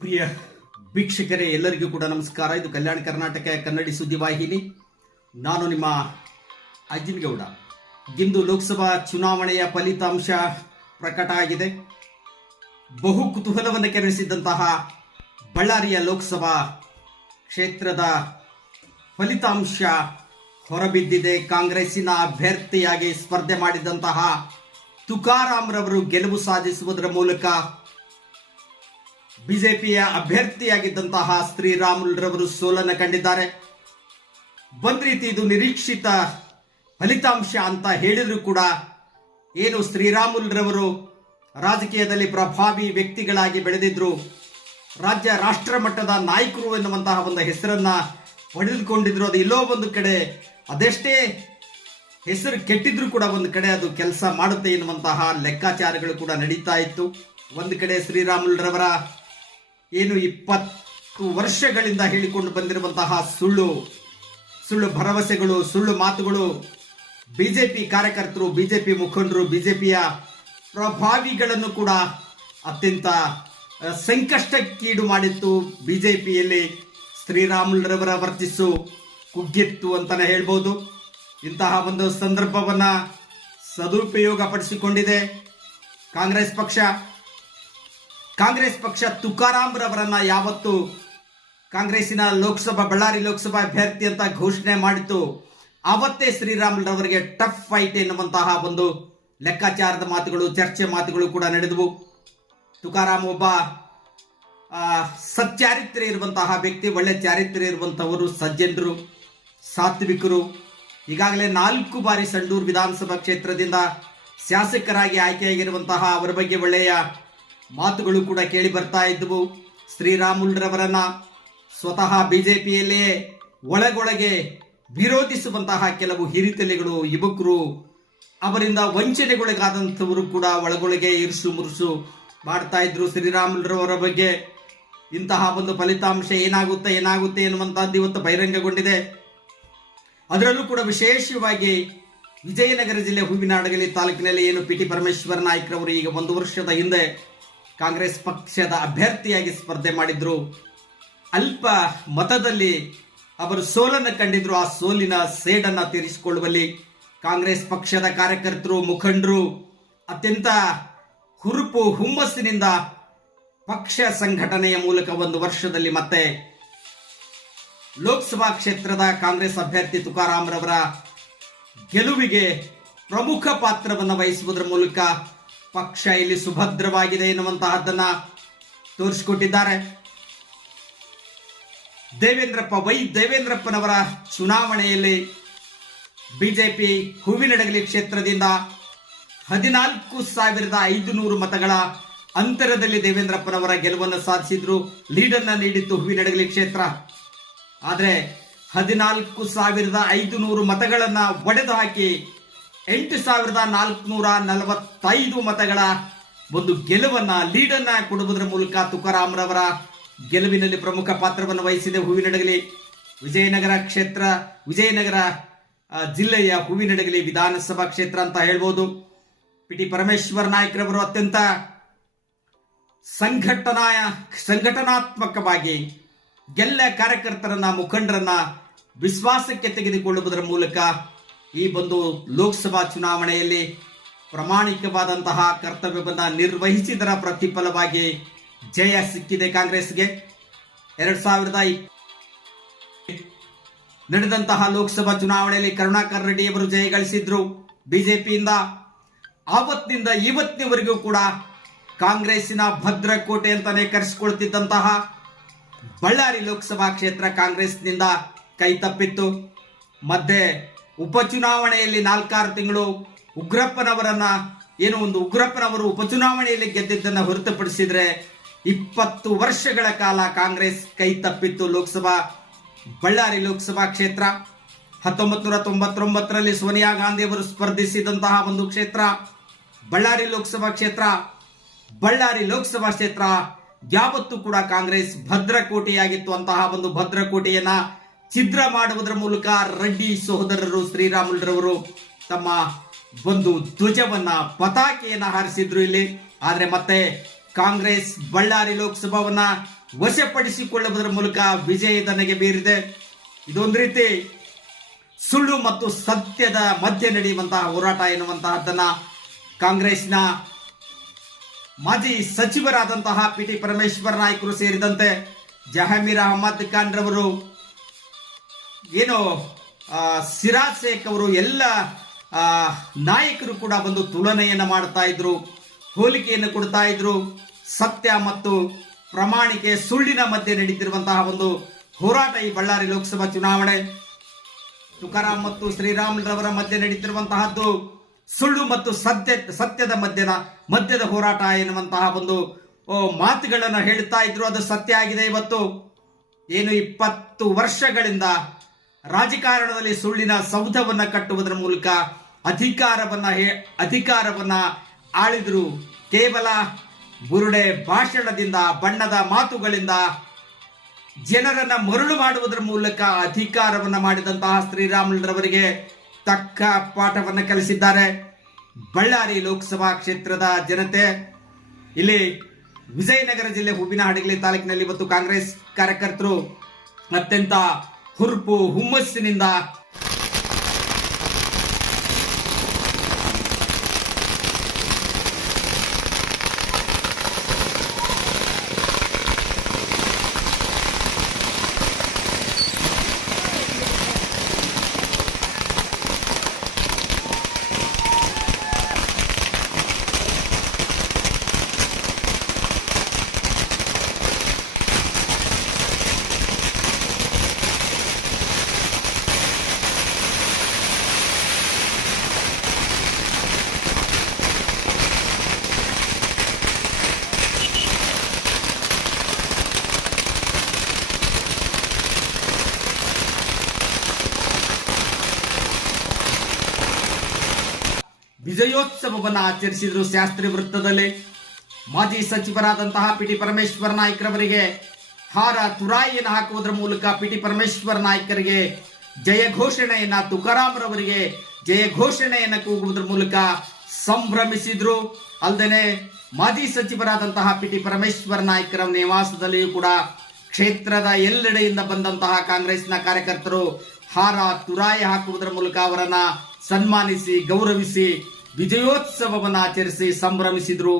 ಪ್ರಿಯ ವೀಕ್ಷಕರೇ, ಎಲ್ಲರಿಗೂ ಕೂಡ ನಮಸ್ಕಾರ. ಇದು ಕಲ್ಯಾಣ ಕರ್ನಾಟಕ ಕನ್ನಡಿ ಸುದ್ದಿವಾಹಿನಿ. ನಾನು ನಿಮ್ಮ ಅಜ್ಜಿನಗೌಡ. ಇಂದು ಲೋಕಸಭಾ ಚುನಾವಣೆಯ ಫಲಿತಾಂಶ ಪ್ರಕಟ ಆಗಿದೆ. ಬಹು ಕುತೂಹಲವನ್ನು ಕೆರಳಿಸಿದಂತಹ ಬಳ್ಳಾರಿಯ ಲೋಕಸಭಾ ಕ್ಷೇತ್ರದ ಫಲಿತಾಂಶ ಹೊರಬಿದ್ದಿದೆ. ಕಾಂಗ್ರೆಸ್ಸಿನ ಅಭ್ಯರ್ಥಿಯಾಗಿ ಸ್ಪರ್ಧೆ ಮಾಡಿದಂತಹ ತುಕಾರಾಮ್ ರವರು ಗೆಲುವು ಸಾಧಿಸುವುದರ ಮೂಲಕ ಬಿಜೆಪಿಯ ಅಭ್ಯರ್ಥಿಯಾಗಿದ್ದಂತಹ ಶ್ರೀರಾಮುಲು ರವರು ಸೋಲನ್ನು ಕಂಡಿದ್ದಾರೆ. ಒಂದ್ ರೀತಿ ಇದು ನಿರೀಕ್ಷಿತ ಫಲಿತಾಂಶ ಅಂತ ಹೇಳಿದ್ರು ಕೂಡ, ಏನು ಶ್ರೀರಾಮುಲು ರವರು ರಾಜಕೀಯದಲ್ಲಿ ಪ್ರಭಾವಿ ವ್ಯಕ್ತಿಗಳಾಗಿ ಬೆಳೆದಿದ್ರು, ರಾಷ್ಟ್ರ ಮಟ್ಟದ ನಾಯಕರು ಎನ್ನುವಂತಹ ಒಂದು ಹೆಸರನ್ನ ಪಡೆದುಕೊಂಡಿದ್ರು. ಅದು ಇಲ್ಲೋ ಒಂದು ಕಡೆ ಅದೆಷ್ಟೇ ಹೆಸರು ಕೆಟ್ಟಿದ್ರು ಕೂಡ ಒಂದು ಕಡೆ ಅದು ಕೆಲಸ ಮಾಡುತ್ತೆ ಎನ್ನುವಂತಹ ಲೆಕ್ಕಾಚಾರಗಳು ಕೂಡ ನಡೀತಾ ಇತ್ತು. ಒಂದು ಕಡೆ ಶ್ರೀರಾಮುಲು ರವರ ಏನು 20 ವರ್ಷಗಳಿಂದ ಹೇಳಿಕೊಂಡು ಬಂದಿರುವಂತಹ ಸುಳ್ಳು ಭರವಸೆಗಳು, ಸುಳ್ಳು ಮಾತುಗಳು ಬಿಜೆಪಿ ಕಾರ್ಯಕರ್ತರು, ಬಿಜೆಪಿ ಮುಖಂಡರು, ಬಿಜೆಪಿಯ ಪ್ರಭಾವಿಗಳನ್ನು ಕೂಡ ಅತ್ಯಂತ ಸಂಕಷ್ಟಕ್ಕೀಡು ಮಾಡಿತ್ತು. ಬಿಜೆಪಿಯಲ್ಲಿ ಶ್ರೀರಾಮುಲು ರವರ ವರ್ತಿಸು ಕುಗ್ಗಿತ್ತು ಅಂತಾನೆ ಹೇಳ್ಬೋದು. ಇಂತಹ ಒಂದು ಸಂದರ್ಭವನ್ನ ಸದುಪಯೋಗ ಪಡಿಸಿಕೊಂಡಿದೆ ಕಾಂಗ್ರೆಸ್ ಪಕ್ಷ. ತುಕಾರಾಮ್ ರವರನ್ನ ಯಾವತ್ತು ಕಾಂಗ್ರೆಸ್ಸಿನ ಬಳ್ಳಾರಿ ಲೋಕಸಭಾ ಅಭ್ಯರ್ಥಿ ಅಂತ ಘೋಷಣೆ ಮಾಡಿತು, ಅವತ್ತೇ ಶ್ರೀರಾಮುಲು ರವರಿಗೆ ಟಫ್ ಫೈಟ್ ಎನ್ನುವಂತಹ ಒಂದು ಲೆಕ್ಕಾಚಾರದ ಮಾತುಗಳು, ಚರ್ಚೆ ಮಾತುಗಳು ಕೂಡ ನಡೆದವು. ತುಕಾರಾಮ್ ಒಬ್ಬ ಸಚ್ಚಾರಿತ್ರ್ಯ ಇರುವಂತಹ ವ್ಯಕ್ತಿ, ಒಳ್ಳೆ ಚಾರಿತ್ರ್ಯ ಇರುವಂತವರು, ಸಜ್ಜನರು, ಸಾತ್ವಿಕರು. ಈಗಾಗಲೇ 4 ಬಾರಿ ಸಂಡೂರು ವಿಧಾನಸಭಾ ಕ್ಷೇತ್ರದಿಂದ ಶಾಸಕರಾಗಿ ಆಯ್ಕೆಯಾಗಿರುವಂತಹ ಅವರ ಬಗ್ಗೆ ಒಳ್ಳೆಯ ಮಾತುಗಳು ಕೂಡ ಕೇಳಿ ಬರ್ತಾ ಇದ್ದವು. ಶ್ರೀರಾಮುಲು ರವರನ್ನ ಸ್ವತಃ ಬಿಜೆಪಿಯಲ್ಲೇ ಒಳಗೊಳಗೆ ವಿರೋಧಿಸುವಂತಹ ಕೆಲವು ಹಿರಿತಲೆಗಳು, ಯುವಕರು, ಅವರಿಂದ ವಂಚನೆಗೊಳಗಾದಂಥವರು ಕೂಡ ಒಳಗೊಳಗೆ ಇರುಸು ಮುರುಸು ಮಾಡ್ತಾ ಇದ್ರು ಶ್ರೀರಾಮುಲು ರವರ ಬಗ್ಗೆ. ಇಂತಹ ಒಂದು ಫಲಿತಾಂಶ ಏನಾಗುತ್ತೆ ಎನ್ನುವಂತಹದ್ದು ಇವತ್ತು ಬಹಿರಂಗಗೊಂಡಿದೆ. ಅದರಲ್ಲೂ ಕೂಡ ವಿಶೇಷವಾಗಿ ವಿಜಯನಗರ ಜಿಲ್ಲೆ ಹೂವಿನಹಡಗಲಿ ತಾಲೂಕಿನಲ್ಲಿ ಏನು ಪಿ ಟಿ ಪರಮೇಶ್ವರ ನಾಯ್ಕರವರು ಈಗ 1 ವರ್ಷದ ಹಿಂದೆ ಕಾಂಗ್ರೆಸ್ ಪಕ್ಷದ ಅಭ್ಯರ್ಥಿಯಾಗಿ ಸ್ಪರ್ಧೆ ಮಾಡಿದ್ರು. ಅಲ್ಪ ಮತದಲ್ಲಿ ಅವರು ಸೋಲನ್ನು ಕಂಡಿದ್ರು. ಆ ಸೋಲಿನ ಸೇಡನ್ನು ತೀರಿಸಿಕೊಳ್ಳುವಲ್ಲಿ ಕಾಂಗ್ರೆಸ್ ಪಕ್ಷದ ಕಾರ್ಯಕರ್ತರು, ಮುಖಂಡರು ಅತ್ಯಂತ ಹುರುಪು ಹುಮ್ಮಸ್ಸಿನಿಂದ ಪಕ್ಷ ಸಂಘಟನೆಯ ಮೂಲಕ 1 ವರ್ಷದಲ್ಲಿ ಮತ್ತೆ ಲೋಕಸಭಾ ಕ್ಷೇತ್ರದ ಕಾಂಗ್ರೆಸ್ ಅಭ್ಯರ್ಥಿ ತುಕಾರಾಮ್ ರವರ ಗೆಲುವಿಗೆ ಪ್ರಮುಖ ಪಾತ್ರವನ್ನು ವಹಿಸುವುದರ ಮೂಲಕ ಪಕ್ಷ ಇಲ್ಲಿ ಸುಭದ್ರವಾಗಿದೆ ಎನ್ನುವಂತಹದ್ದನ್ನ ತೋರಿಸಿಕೊಟ್ಟಿದ್ದಾರೆ. ದೇವೇಂದ್ರಪ್ಪನವರ ಚುನಾವಣೆಯಲ್ಲಿ ಬಿಜೆಪಿ ಹೂವಿನಡಗಲಿ ಕ್ಷೇತ್ರದಿಂದ 14,500 ಮತಗಳ ಅಂತರದಲ್ಲಿ ದೇವೇಂದ್ರಪ್ಪನವರ ಗೆಲುವನ್ನು ಸಾಧಿಸಿದ್ರು. ಲೀಡನ್ನ ನೀಡಿತ್ತು ಹೂವಿನಡಗಲಿ ಕ್ಷೇತ್ರ. ಆದರೆ 14,500 ಮತಗಳನ್ನ ಒಡೆದು ಹಾಕಿ 8,445 ಮತಗಳ ಒಂದು ಗೆಲುವನ್ನ, ಲೀಡನ್ನ ಕೊಡುವುದರ ಮೂಲಕ ತುಕಾರಾಮ್ ರವರ ಗೆಲುವಿನಲ್ಲಿ ಪ್ರಮುಖ ಪಾತ್ರವನ್ನು ವಹಿಸಿದೆ ಹೂವಿನಡಗಲಿ. ವಿಜಯನಗರ ಜಿಲ್ಲೆಯ ಹೂವಿನಡಗಲಿ ವಿಧಾನಸಭಾ ಕ್ಷೇತ್ರ ಅಂತ ಹೇಳ್ಬೋದು. ಪಿ ಟಿ ಪರಮೇಶ್ವರ ನಾಯ್ಕರವರು ಅತ್ಯಂತ ಸಂಘಟನಾತ್ಮಕವಾಗಿ ಎಲ್ಲ ಕಾರ್ಯಕರ್ತರನ್ನ, ಮುಖಂಡರನ್ನ ವಿಶ್ವಾಸಕ್ಕೆ ತೆಗೆದುಕೊಳ್ಳುವುದರ ಮೂಲಕ ಈ ಒಂದು ಲೋಕಸಭಾ ಚುನಾವಣೆಯಲ್ಲಿ ಪ್ರಾಮಾಣಿಕವಾದಂತಹ ಕರ್ತವ್ಯವನ್ನು ನಿರ್ವಹಿಸಿದರ ಪ್ರತಿಫಲವಾಗಿ ಜಯ ಸಿಕ್ಕಿದೆ ಕಾಂಗ್ರೆಸ್ಗೆ. 2020 ನಡೆದಂತಹ ಲೋಕಸಭಾ ಚುನಾವಣೆಯಲ್ಲಿ ಕರುಣಾಕರ್ ರೆಡ್ಡಿ ಅವರು ಜಯ ಗಳಿಸಿದ್ರು ಬಿಜೆಪಿಯಿಂದ. ಆವತ್ತಿನಿಂದ ಇವತ್ತಿನವರೆಗೂ ಕೂಡ ಕಾಂಗ್ರೆಸ್ಸಿನ ಭದ್ರಕೋಟೆ ಅಂತಾನೆ ಕರೆಸಿಕೊಳ್ತಿದ್ದಂತಹ ಬಳ್ಳಾರಿ ಲೋಕಸಭಾ ಕ್ಷೇತ್ರ ಕಾಂಗ್ರೆಸ್ನಿಂದ ಕೈ ತಪ್ಪಿತ್ತು. ಮಧ್ಯೆ ಉಪಚುನಾವಣೆಯಲ್ಲಿ 4-6 ತಿಂಗಳು ಉಗ್ರಪ್ಪನವರು ಉಪಚುನಾವಣೆಯಲ್ಲಿ ಗೆದ್ದಿದ್ದನ್ನು ಹೊರತುಪಡಿಸಿದ್ರೆ 20 ವರ್ಷಗಳ ಕಾಲ ಕಾಂಗ್ರೆಸ್ ಕೈ ತಪ್ಪಿತ್ತು ಬಳ್ಳಾರಿ ಲೋಕಸಭಾ ಕ್ಷೇತ್ರ. 1999ರಲ್ಲಿ ಸೋನಿಯಾ ಗಾಂಧಿ ಅವರು ಸ್ಪರ್ಧಿಸಿದಂತಹ ಒಂದು ಕ್ಷೇತ್ರ ಬಳ್ಳಾರಿ ಲೋಕಸಭಾ ಕ್ಷೇತ್ರ ಯಾವತ್ತೂ ಕೂಡ ಕಾಂಗ್ರೆಸ್ ಭದ್ರಕೋಟೆಯಾಗಿತ್ತು. ಅಂತಹ ಒಂದು ಭದ್ರಕೋಟೆಯನ್ನ ಛಿದ್ರ ಮಾಡುವುದರ ಮೂಲಕ ರೆಡ್ಡಿ ಸಹೋದರರು ಶ್ರೀರಾಮುಲುರವರು ತಮ್ಮ ಒಂದು ಧ್ವಜವನ್ನ ಪತಾಕೆಯನ್ನ ಹಾರಿಸಿದ್ರು ಇಲ್ಲಿ. ಆದ್ರೆ ಮತ್ತೆ ಕಾಂಗ್ರೆಸ್ ಬಳ್ಳಾರಿ ಲೋಕಸಭಾವನ್ನ ವಶಪಡಿಸಿಕೊಳ್ಳುವುದರ ಮೂಲಕ ವಿಜಯದ ನಗೆ ಬೀರಿದೆ. ಇದೊಂದು ರೀತಿ ಸುಳ್ಳು ಮತ್ತು ಸತ್ಯದ ಮಧ್ಯೆ ನಡೆಯುವಂತಹ ಹೋರಾಟ ಎನ್ನುವಂತಹದ್ದನ್ನ ಕಾಂಗ್ರೆಸ್ನ ಮಾಜಿ ಸಚಿವರಾದಂತಹ ಪಿಟಿ ಪರಮೇಶ್ವರ್ ನಾಯ್ಕರು ಸೇರಿದಂತೆ ಜಹಮೀರ್ ಅಹಮದ್ ಖಾನ್ ರವರು, ಏನು ಸಿರಾಜ್ ಶೇಖ್ ಅವರು, ಎಲ್ಲ ನಾಯಕರು ಕೂಡ ಒಂದು ತುಲನೆಯನ್ನ ಮಾಡ್ತಾ ಇದ್ರು, ಹೋಲಿಕೆಯನ್ನು ಕೊಡ್ತಾ ಇದ್ರು. ಸತ್ಯ ಮತ್ತು ಪ್ರಾಮಾಣಿಕೆ ಸುಳ್ಳಿನ ಮಧ್ಯೆ ನಡೀತಿರುವಂತಹ ಒಂದು ಹೋರಾಟ ಈ ಬಳ್ಳಾರಿ ಲೋಕಸಭಾ ಚುನಾವಣೆ. ತುಕಾರಾಮ್ ಮತ್ತು ಶ್ರೀರಾಮುಲುರವರ ಮಧ್ಯೆ ನಡೀತಿರುವಂತಹದ್ದು ಸುಳ್ಳು ಮತ್ತು ಸತ್ಯದ ಮಧ್ಯದ ಹೋರಾಟ ಎನ್ನುವಂತಹ ಒಂದು ಮಾತುಗಳನ್ನ ಹೇಳ್ತಾ ಇದ್ರು. ಅದು ಸತ್ಯ ಆಗಿದೆ. ಇವತ್ತು ಏನು 20 ವರ್ಷಗಳಿಂದ ರಾಜಕಾರಣದಲ್ಲಿ ಸುಳ್ಳಿನ ಸೌಧವನ್ನ ಕಟ್ಟುವುದರ ಮೂಲಕ ಅಧಿಕಾರವನ್ನ ಆಳಿದ್ರು. ಕೇವಲ ಬುರುಡೆ ಭಾಷಣದಿಂದ, ಬಣ್ಣದ ಮಾತುಗಳಿಂದ ಜನರನ್ನ ಮರುಳು ಮಾಡುವುದರ ಮೂಲಕ ಅಧಿಕಾರವನ್ನ ಮಾಡಿದಂತಹ ಶ್ರೀರಾಮುಲುರವರಿಗೆ ತಕ್ಕ ಪಾಠವನ್ನ ಕಲಿಸಿದ್ದಾರೆ ಬಳ್ಳಾರಿ ಲೋಕಸಭಾ ಕ್ಷೇತ್ರದ ಜನತೆ. ಇಲ್ಲಿ ವಿಜಯನಗರ ಜಿಲ್ಲೆ ಹೂವಿನಹಡಗಲಿ ತಾಲೂಕಿನಲ್ಲಿ ಇವತ್ತು ಕಾಂಗ್ರೆಸ್ ಕಾರ್ಯಕರ್ತರು ಅತ್ಯಂತ ಹುರುಪು ಹುಮ್ಮಸ್ಸಿನಿಂದ ವಿಜಯೋತ್ಸವವನ್ನು ಆಚರಿಸಿದ್ರು. ಶಾಸ್ತ್ರಿ ವೃತ್ತದಲ್ಲಿ ಮಾಜಿ ಸಚಿವರಾದಂತಹ ಪಿಟಿ ಪರಮೇಶ್ವರ್ ನಾಯ್ಕರವರಿಗೆ ಹಾರ ತುರಾಯಿಯನ್ನು ಹಾಕುವುದರ ಮೂಲಕ ಪಿಟಿ ಪರಮೇಶ್ವರ್ ನಾಯ್ಕರಿಗೆ ಜಯ ಘೋಷಣೆಯನ್ನ, ತುಕಾರಾಮ್ರವರಿಗೆ ಜಯ ಘೋಷಣೆಯನ್ನ ಕೂಗುವುದರ ಮೂಲಕ ಸಂಭ್ರಮಿಸಿದ್ರು. ಅಲ್ಲದೆ ಮಾಜಿ ಸಚಿವರಾದಂತಹ ಪಿಟಿ ಪರಮೇಶ್ವರ್ ನಾಯ್ಕರ ನಿವಾಸದಲ್ಲಿಯೂ ಕೂಡ ಕ್ಷೇತ್ರದ ಎಲ್ಲೆಡೆಯಿಂದ ಬಂದಂತಹ ಕಾಂಗ್ರೆಸ್ನ ಕಾರ್ಯಕರ್ತರು ಹಾರ ತುರಾಯಿ ಹಾಕುವುದರ ಮೂಲಕ ಅವರನ್ನ ಸನ್ಮಾನಿಸಿ, ಗೌರವಿಸಿ ವಿಜಯೋತ್ಸವವನ್ನು ಆಚರಿಸಿ ಸಂಭ್ರಮಿಸಿದ್ರು.